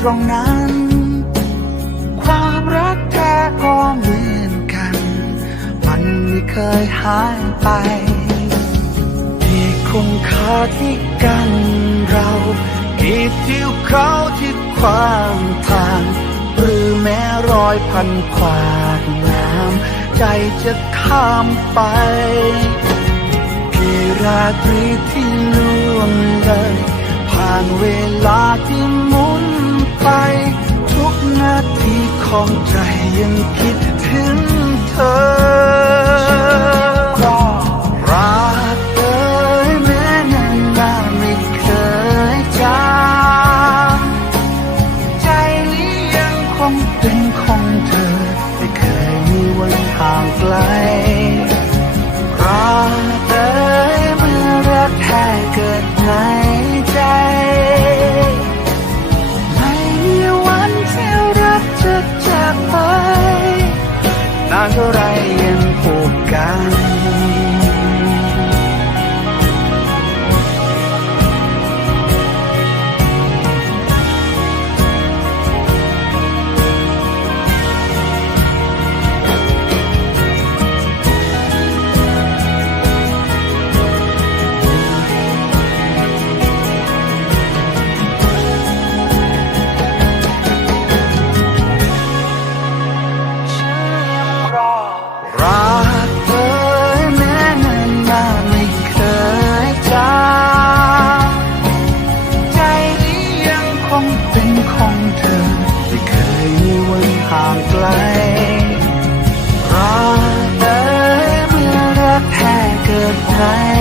ตรงนั้น ความรักแท้ก็เหมือนกัน มันไม่เคยหายไปที่คงคาที่กันเรากี่ทิวเขาที่ขวางทาง หรือแม้รอยพันขวากน้ำใจจะข้ามไปกี่ราตรีที่ล่วงเลยผ่านเวลาที่มุ ของใจยังคิดถึงเธอ รักเอ่ยแม้นานนาไม่เคยจางใจนี้ยังคงเป็นของเธอ ไม่เคยมีวันห่างไกล เ